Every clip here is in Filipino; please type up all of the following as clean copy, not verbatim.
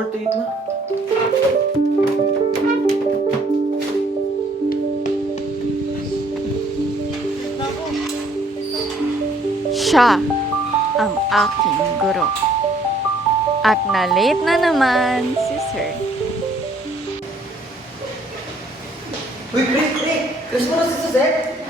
48 na. Siya ang aking guro. At na-late na naman si Sir. Uy, pre! Crush mo na si Suzette?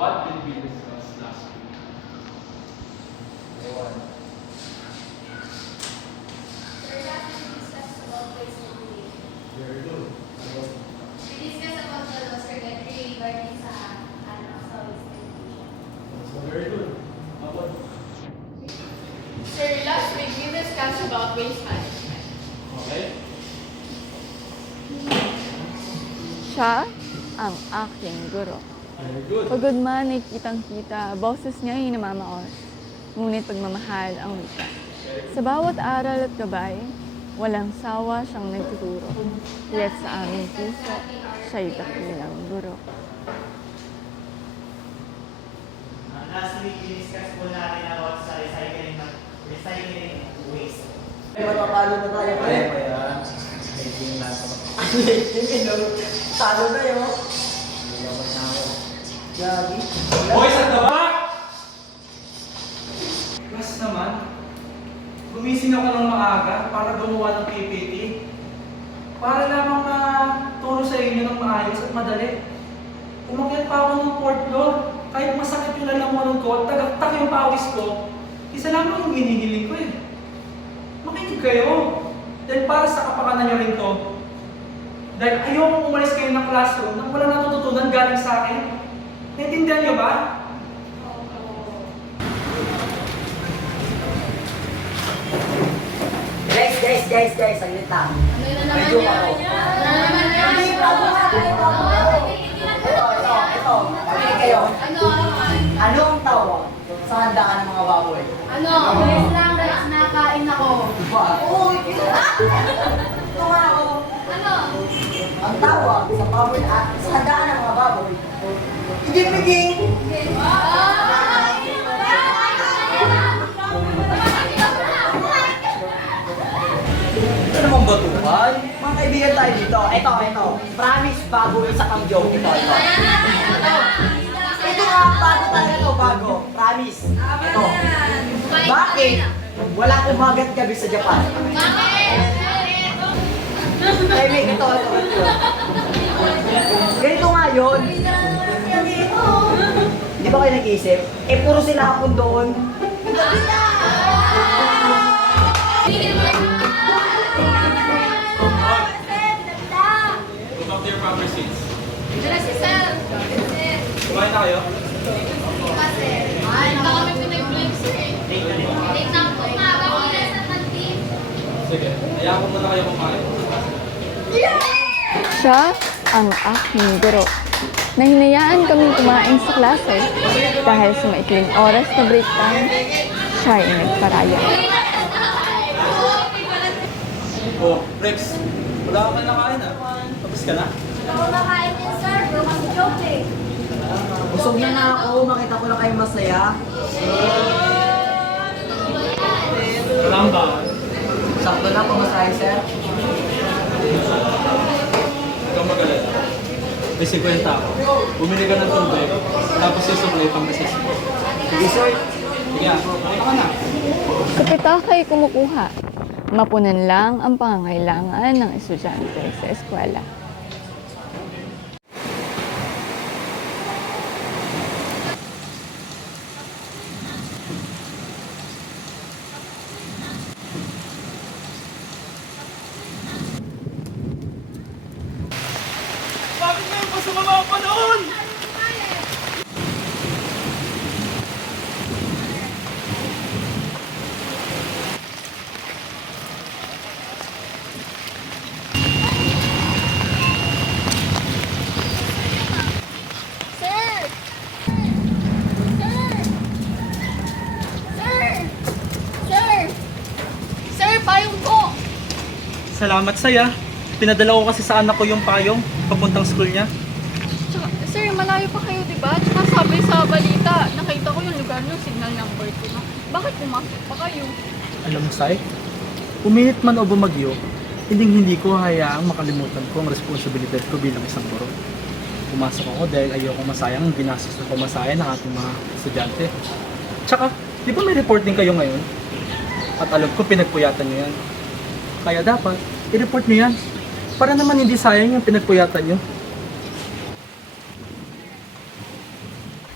What did we discuss last week? Very good. Very good. About Sir, last week we discussed about waste management. okay? Siya ang aking guro. Very good. Pagod man ay kitang-kita, boses niya ay namamaos. Ngunit pagmamahal ang wika. Sa bawat aral at gabay, walang sawa siyang nagtuturo. Kaya't sa aming puso, siya'y dakilang guro. Last week, diniscuss po natin about sa recycling waste. Ay, matatalo na tayo, pre. Talo na yun. Gabi. Boys at the back! Mas naman, gumising ako ng maaga para gumawa ng PPT. Para lamang maturo sa inyo ng maayos at madali. Umakyat pa ako ng 4th floor. Kahit masakit yung lalamunan ko at tagaktak yung pawis ko, isa lang yung hinihiling ko eh. Makinig kayo. Dahil para sa kapakanan nyo rin to. Dahil ayokong umalis kayo ng classroom nang wala natututunan galing sa akin. Naintindihan nyo ba? Guys, saglit lang. May joke ako. Hindi, bago nga. Ito. Pagkili kayo. Ano ang tawag sa handaan ng mga baboy? Rice lang, rice na kain ako. Oo, ito nga ako. Ang tawag sa baboy sa handaan ng mga baboy. Igipiging! Ito namang batuhan. Mga kaibigan tayo dito. Ito. Promise, bago isa pang joke. Ito. Ito nga, bago talaga ito, bago. Promise. Ito. Bakit? Walang umagat gabi sa Japan. May ito. Ganito nga yun. Di ba kayo nag-iisip? Puro sila hapon doon. Hayaan ko muna kayo kumain. Siya ang aking guro. Na hinayaan kaming kumain sa klase dahil sa maikling oras na break time, siya ay nagparaya. Oh, Rex, wala ka man nakain ah. Tapos ka na? Kumakain din, sir. Bro, kasi joke eh. Busog na ako, makita ko lang kayo masaya. Wala kang ba? Sakto na pumasahe, sir. Huwag kang magalit. May 50 ako. Bumili ka ng tubig, tapos yung supply pang assist mo. Sige, sir. Sige, ano ka na? Sa pitakay kumukuha, mapunan lang ang pangangailangan ng estudyante sa eskwela. Bakit ngayon pa sa mga panahon? Sir! Sir! Sir! Sir! Sir, payong ko! Salamat saya. Pinadala ko kasi sa anak ko yung payong papuntang school niya. Tsaka, sir, malayo pa kayo, di ba? Tsaka sabi sa balita, nakita ko yung lugar nyo, signal number 2 na. Bakit pumasok pa kayo? Alam mo, Sai, uminit man o bumagyo, hindi ko hayaang makalimutan ko ang responsibilidad ko bilang isang guro. Pumasok ako dahil ayoko masayang ang ginastos na pamasahe ng ating mga estudyante. Tsaka, di ba may reporting kayo ngayon? At alam ko pinagpuyatan niyo yan. Kaya dapat, i-report niyo yan. Para naman hindi sayang yung pinagpuyatan niyo.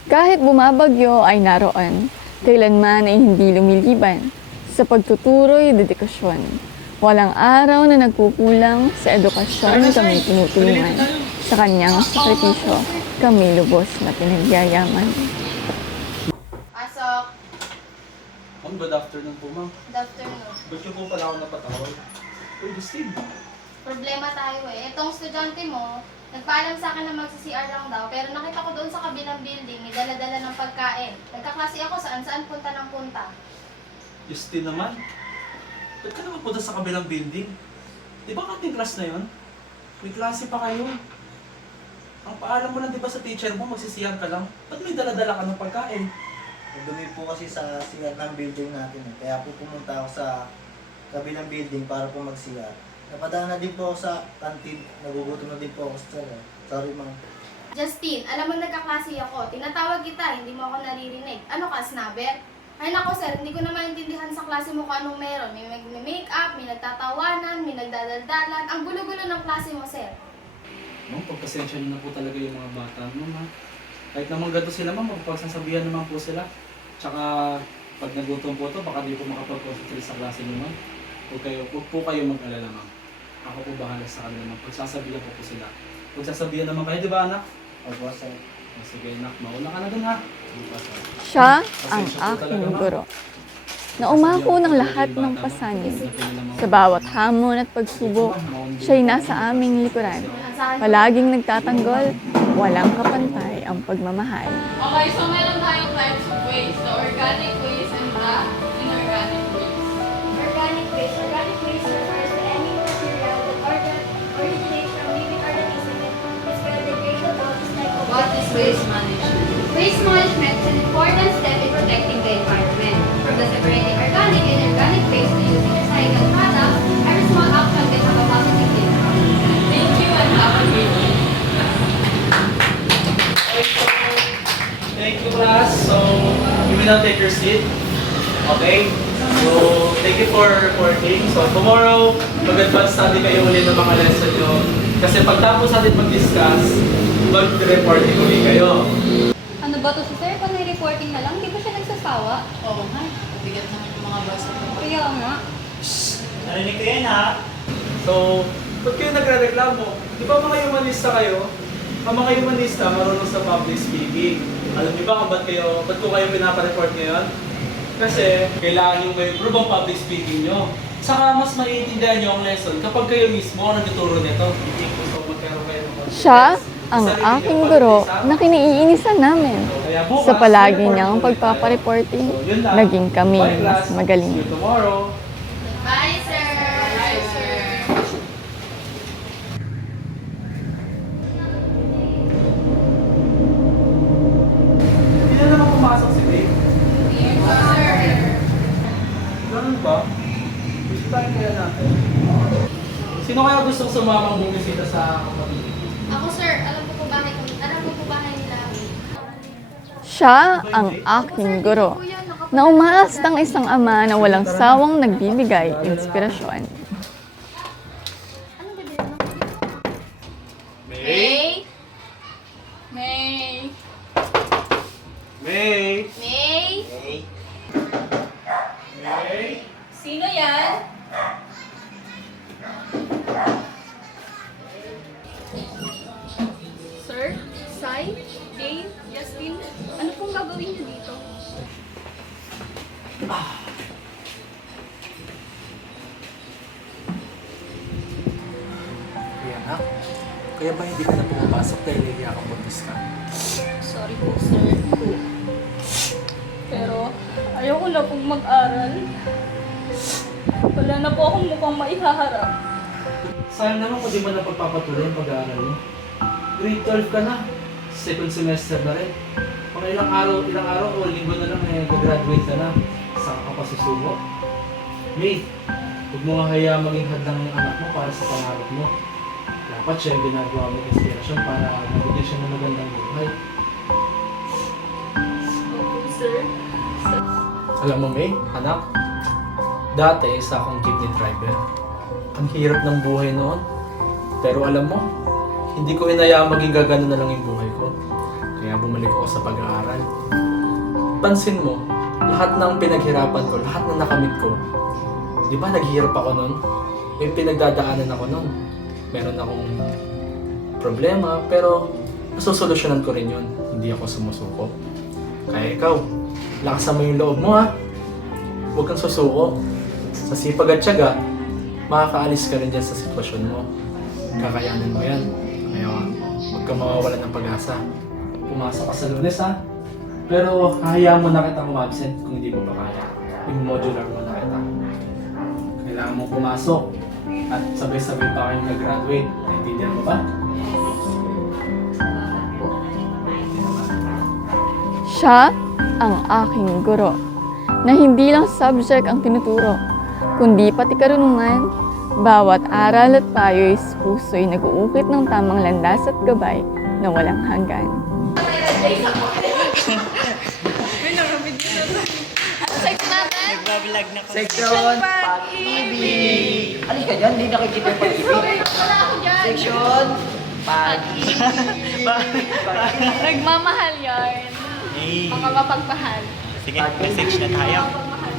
Kahit bumabagyo ay naroon, kailanman ay hindi lumiliban. Sa pagtuturo'y dedikasyon. Walang araw na nagkukulang sa edukasyon kami tinutulungan. Sa kanyang sakripisyo, kami lubos na pinagyayaman. Pasok. Ma'am, good afternoon po, ma'am. Good afternoon. Ba't niyo po pala ako napatawag? Uy, Justine. Problema tayo eh. Itong estudyante mo, nagpaalam sa akin na magsi-CR lang daw, pero nakita ko doon sa kabilang building, may dala-dala ng pagkain. Nagkaklase ako saan-saan punta ng punta. Justine naman. Ba't ka naman punta sa kabilang building? Di ba kating class na yun? May klase pa kayo. Ang paalam mo lang di ba sa teacher mo, magsisiyar ka lang? Ba't may dala-dala ka ng pagkain? Nagdumi po kasi sa CR ng building natin eh. Kaya po pumunta ako sa kabilang building para po mag-CR. Napadaan na din po ako sa canteen. Nagugutom na din po ako sa sorry ma'am. Justine, alam mo nagkaklase ako. Tinatawag kita, hindi mo ako naririnig. Ano ka, snubber? Ay nako sir, hindi ko na maintindihan sa klase mo kung anong meron. May make-up, may nagtatawanan, may nagdadaldalan. Ang gulo-gulo ng klase mo, sir. Ma'am, pagpasensya niyo na po talaga yung mga bata, ma'am ha. Kahit naman ganito sila, ma'am, magpagsasabihan naman po sila. Tsaka, pag nagutom po ito, baka di po makapag-concentrate sa klase niyo, ma'am. Huwag po kayo mag-alala, ma'am. Ako po bahala sa kanila, ma'am. Pagsasabihan po sila. Pagsasabihan naman kayo, di ba anak? Opo sir. Sige anak, mauna ka na dun ha. Hindi pa, sir. Siya ang aking guro. Na umako ng lahat ng pasanin. Sa bawat hamon at pagsubok, siya'y nasa aming likuran. Palaging nagtatanggol, walang kapantay ang pagmamahal. Okay, so meron tayong types of waste. The organic waste and the inorganic waste. Organic waste. Organic waste refers to any material that originates from living organisms and is biodegradable, just like What is waste management? Waste management is an important step in protecting the environment. From the separating organic and inorganic waste to using recycled products, every small action can have a positive impact. Thank you and have a great day. Thank you, class. So, you will now take your seat. Okay? So, thank you for reporting. So, tomorrow, mag-advance study kayo ulit ng mga lesson nyo. Kasi pagtapos natin mag-discuss, mag-reporting ulit kayo. Ano ba to si sir? Pag may reporting na lang, di ba siya nagsasawa? Oo nga, mabigat naman yung mga basa ko. Kaya nga. Narinig ko yan ha. So, ba't kayo nagre-reklamo? Di ba mga humanista kayo? Ang mga humanista marunong sa public speaking. Alam niyo ba kung ba't ko kayo pinapa-report ngayon? Kasi kailangan yung may improve ang public speaking nyo. Saka mas maiintindihan nyo ang lesson kapag kayo mismo ang nagtuturo nito. Hindi ko so magkaroon kayo ng Siya ang aking guro na kiniinisan namin. Kaya bukas, Sa palagi report niyang ulit tayo. pagpapareporting, So, yun lang. naging kami Bye, class. mas magaling. See you tomorrow. Bye, sir! Bye, sir! Hindi na naman pumasok si Dave. Ganun ba? Bisitahin kaya natin. Sino kaya gustong sumamang bumisita sa kapatid? Ako, sir. Alam ko po bahay nila. Siya ang aking guro na umaas ng isang ama na walang sawang nagbibigay inspirasyon. Anong gabi na? May? May! May? May! May? Sino yan? Sir? Sai? Dave? Justin? Ano pong gagawin niyo dito? Kaya anak, kaya ba hindi ka na pumapasok dahil nahiya kang buntis ka? Sorry po, sir. Pero ayoko na pong mag-aral. Wala na po akong mukhang maihaharap. Sayang naman kung di mo na pagpapatuloy ang pag-aaral mo. Grade 12 ka na. Second semester na rin. Mga ilang araw o linggo na lang graduate ka na. Saan ka pa susubo? May, huwag mo nga hayaan maging hadlang ng anak mo para sa pangarap mo. Dapat siya yung ginagawa mo inspirasyon para mabigyan siya ng magandang buhay. Opo, sir. Alam mo, May, anak, dati isa akong jeepney driver. Ang hirap ng buhay noon. Pero alam mo, hindi ko hinayaan maging gagano na lang yung buhay ko. Kaya bumalik ako sa pag-aaral. Pansin mo, lahat ng pinaghirapan ko, lahat ng nakamit ko, di ba naghihirap ako noon? May pinagdadaanan ako noon. Meron akong problema, pero nasusolusyonan ko rin yun. Hindi ako sumusuko. Kaya ikaw, lakasan mo yung loob mo ha. Huwag kang susuko. Sa sipag at tiyaga, makakaalis ka rin dyan sa sitwasyon mo. Kakayanin mo yan. Kaya huwag kang mawawalan ng pag-asa. Pumasok ka sa Lunes ha. Pero hahayaan mo na kitang umabsent kung hindi mo pa kaya. Yung modular mo na kita. Kailangan mong pumasok at sabay-sabay pa kayong nag-graduate. Naintindihan mo ba? Siya ang aking guro na hindi lang subject ang tinuturo, kundi pati karunungan. Bawat aral at payo is puso'y nag-uukit ng tamang landas at gabay na walang hanggan. Nagbablog na kami. Section Pag-ibig. Alis ka dyan, hindi nakikita yung pag-ibig. Section Pag-ibig. Nagmamahal yarn. Hey. Mga mapagmahal. Sige, message na tayo.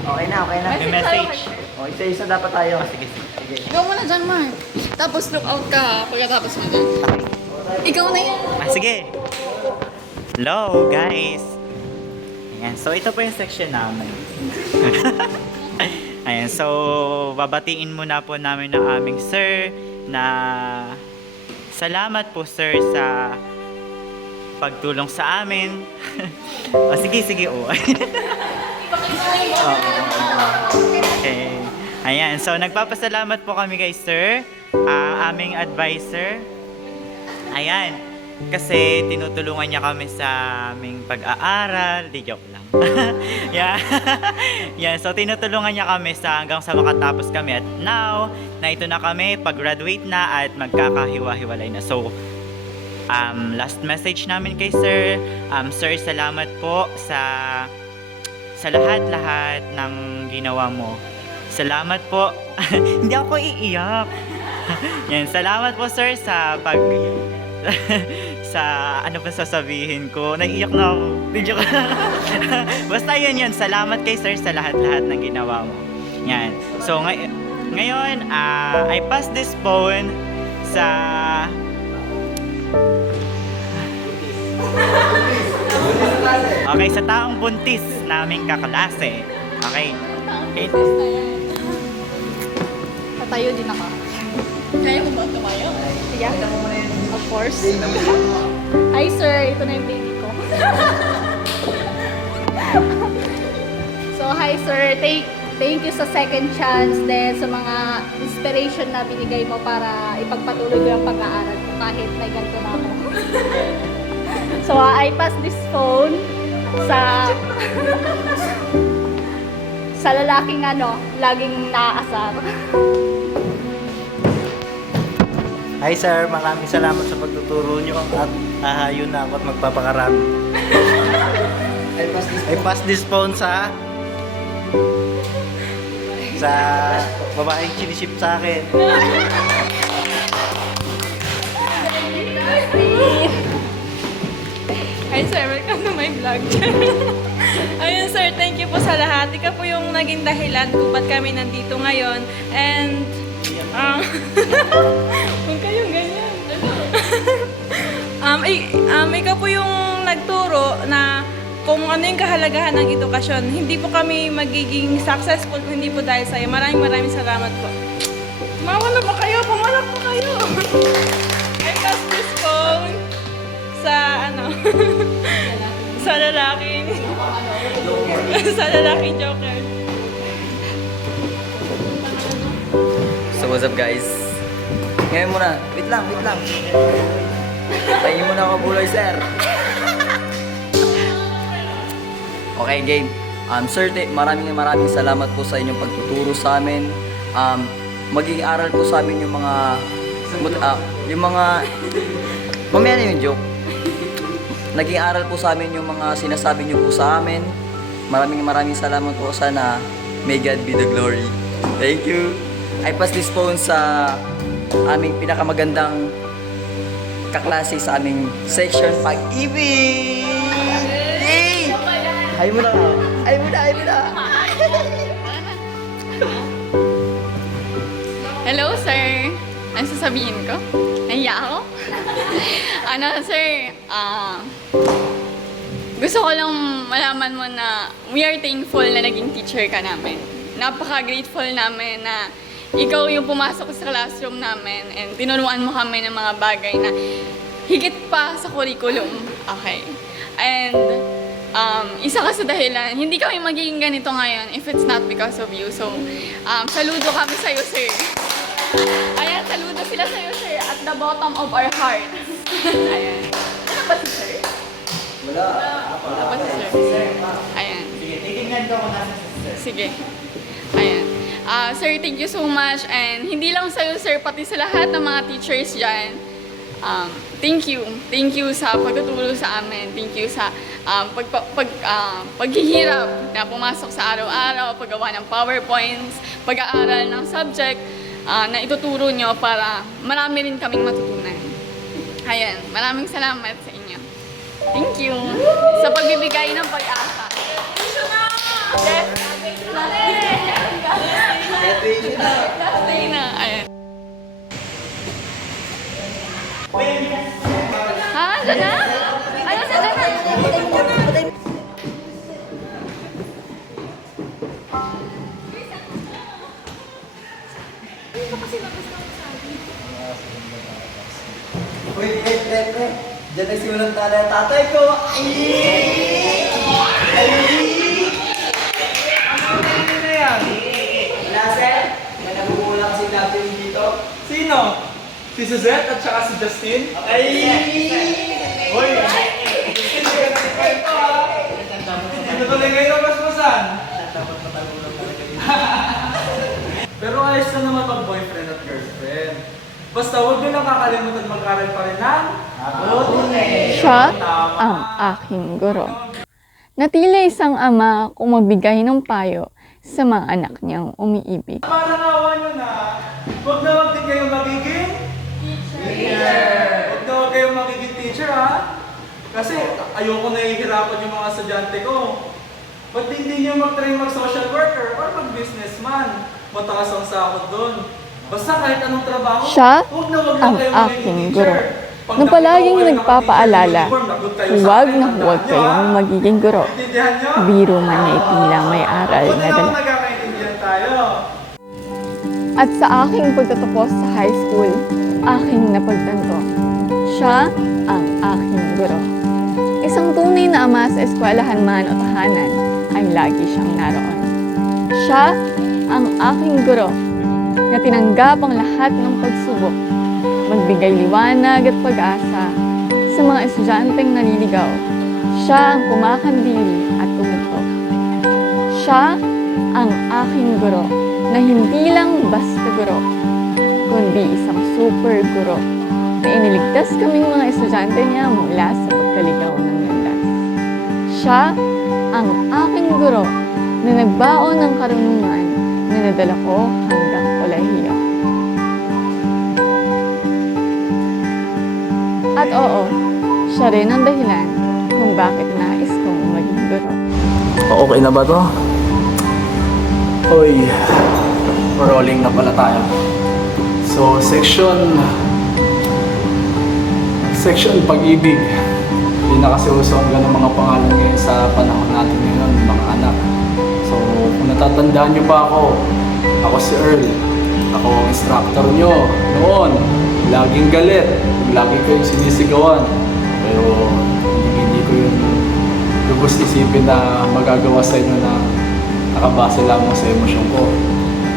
Okay na, okay na. May message. O, isa-isa dapat tayo. Sige, sige. Ikaw muna dyan, Mark. Tapos look out ka pagkatapos mo dyan. Ikaw na yan. Sige. Hello, guys. Ayan, so ito po yung section namin. Ayan, so babatiin muna po namin ng aming sir na salamat po sir sa pagtulong sa amin. O sige, sige o. Okay. Ayan, so nagpapasalamat po kami kay sir, aming advisor. Ayan, kasi tinutulungan niya kami sa aming pag-aaral. Di joke lang. Yeah. Yeah, so tinutulungan niya kami hanggang sa makatapos kami. At now, na ito na kami, pag-graduate na at magkakahiwa-hiwalay na. So, last message namin kay sir. Sir, salamat po sa lahat-lahat ng ginawa mo. Salamat po. Hindi ako iiyak. Yan, salamat po sir sa sa ano pa sasabihin ko. Naiiyak na ako. Video ka. Basta yun. Salamat kay sir sa lahat-lahat ng ginawa mo. Yan. So ngayon, I pass this phone sa okay, sa taong buntis naming kaklase. Okay. Eh, Tatayo din ako. Kaya mo ba tumayo? Yeah. Of course. Hi sir, ito na yung baby ko. So hi sir, thank you sa second chance din sa mga inspiration na binigay mo para ipagpatuloy ko yung pag-aaral ko kahit may ganito na ako. So I pass this phone sa lalaking laging naaasar. Hi sir, maraming salamat sa pagtuturo nyo at ahayon na ako at magpapakarami. I pass this phone sa babaeng chinisip sa akin. Hi sir, welcome to my vlog. Ayun sir, thank you po sa lahat. Ikaw po yung naging dahilan kung ba't kami nandito ngayon. And, huwag kayong ganyan. Ikaw po yung nagturo na kung ano yung kahalagahan ng edukasyon. Hindi po kami magiging successful kung hindi po dahil sa'yo. Maraming salamat po. Mawa na ba kayo? Pumalak po kayo. I pass this phone sa sa lalaking sa lalaking joker. So what's up guys? Ngayon muna, wait lang. Tayo muna ako buloy sir. Okay game. Sir, maraming salamat po sa inyong pagtuturo sa amin. Magiging aral po sa amin yung mga mamaya na yung joke. Naging aral po sa amin yung mga sinasabi niyo po sa amin. Maraming salamat po. Sana may God be the glory. Thank you. I pass this phone sa aming pinakamagandang kaklase sa aming section pag-ibig. Yay! Hay mo na. Hello, sir. Ano sasabihin ko? Nahiya ako? Sir, gusto ko lang malaman mo na we are thankful na naging teacher ka namin. Napaka-grateful namin na ikaw yung pumasok sa classroom namin and tinuruan mo kami ng mga bagay na higit pa sa curriculum. Okay. And isa ka sa dahilan, hindi kami magiging ganito ngayon if it's not because of you. So, saludo kami sa'yo, sir. Ayan, saludo sila sa'yo, sir, at the bottom of our hearts. Ayan. Ano ba si sir? Wala. Ano ba si sir? Ayan. sige, titignan ko kung nasa sister. Sige. Ayan. Sir, thank you so much. And hindi lang sa'yo, sir, pati sa lahat ng mga teachers dyan. Thank you. Thank you sa pagtuturo sa amin. Thank you sa paghihirap na pumasok sa araw-araw, paggawa ng PowerPoints, pag-aaral ng subject na ituturo nyo para marami rin kaming matutunan. Ayan. Maraming salamat sa inyo. Thank you sa pagbibigay ng pag-asa. Yes! Last day na. Ayan. Ha? Diyan na? Ano sa dyan na? Wait. Diyan nagsimulang tala yung tatay ko. Ano na yan? Wala sir, may nagugula kasi natin dito. Sino? Si Suzette at saka si Justin? Hoy! Justin, hindi ka nagkwento ha! Ito tuloy ngayon ang basbasan. Pero ayos na naman mag-boyfriend at girlfriend. Basta huwag nyo lang kakalimutan mag-aral pa rin ng mabuti. Siya ang aking guro. Natili isang ama kung magbigay ng payo sa mga anak niyang umiibig. Parang awa nyo na, huwag din kayong magiging teacher. Huwag kayong magiging teacher ha. Kasi ayoko nahihirapan yung mga estudyante ko. Ba't hindi nyo mag-try mag-social worker or mag-businessman? Mataas ang sahod doon. Basta kahit anong trabaho, Siya huwag ang kayong aking magiging guro. teacher. na palaging nagpapaalala, huwag na huwag kayong magiging guro. Biro man na itila may aral na dala. Nagkakaintindihan tayo. At sa aking pagtatapos sa high school, aking napagtanto, siya ang aking guro. Isang tunay na ama sa eskwelahan man o tahanan ay lagi siyang naroon. Siya ang aking guro na tinanggap ang lahat ng pagsubok, magbigay liwanag at pag-asa sa mga estudyanteng naliligaw. Siya ang kumakandili at tumutog. Siya ang aking guro na hindi lang basta guro, kundi isang super guro na iniligtas kaming mga estudyante niya mula sa pagkaligaw ng landas. Siya ang aking guro na nagbaon ng karunungan na nadala ko hanggang kolehiyo. At oo, siya rin ang dahilan kung bakit nais kong maging guro. Okay na ba to? Hoy, rolling na pala tayo. So, section pag-ibig. Hindi na kasi uso ang ganang mga pangalan ngayon sa panahon natin ngayon, mga anak. So, kung natatandaan nyo pa ako si Earl. Ako ang instructor nyo noon. Laging galit, lagi ko yung sinisigawan. Pero hindi ko yung lubos isipin na magagawa sa inyo na nakabase lamang sa emosyon ko.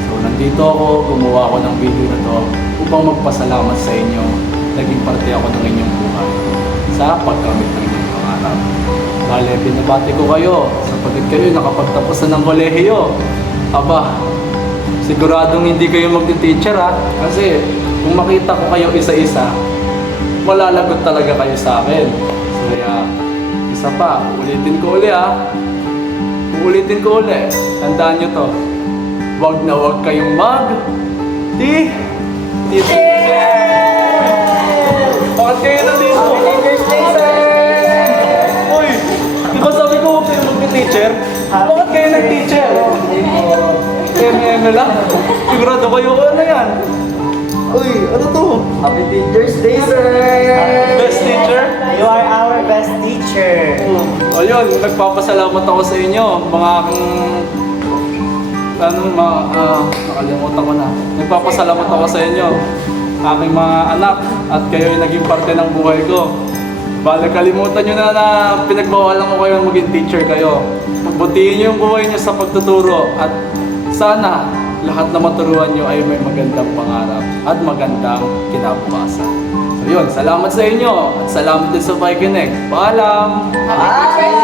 So, nandito ako, gumawa ako ng video na to upang magpasalamat sa inyo. Naging parte ako ng inyong buhay sa pagkamit ng inyong pangarap. Bale, binabati ko kayo sapagkat kayo nakapagtapos na ng kolehiyo. Aba, siguradong hindi kayo magti-teacher ha. Kasi kung makita ko kayo isa-isa, malalagot talaga kayo sa akin. So, kaya, isa pa, ulitin ko uli ha. Uulitin ko ulit. Tandaan nyo to. Wag na wag kayong teacher! Bakit kayo nandito? Uy! Di ba sabi ko huwag kayo mag-teacher? Bakit kayo nag-teacher? lang? Sigurado kayo ano yan? Uy, ano to? Happy Teacher's Day, sir! Best teacher? You are our best teacher. O yun, nagpapasalamat ako sa inyo, mga aking... nakalimutan ko na. Nagpapasalamat ako sa inyo, aking mga anak, at kayo ay naging parte ng buhay ko. Bale, kalimutan nyo na pinagbawalan ko kayo maging teacher kayo. Pagbutihin nyo yung buhay nyo sa pagtuturo at sana lahat na maturuan nyo ay may magandang pangarap at magandang kinabukasan. So yun, salamat sa inyo at salamat din sa pakikinig. Paalam! Bye!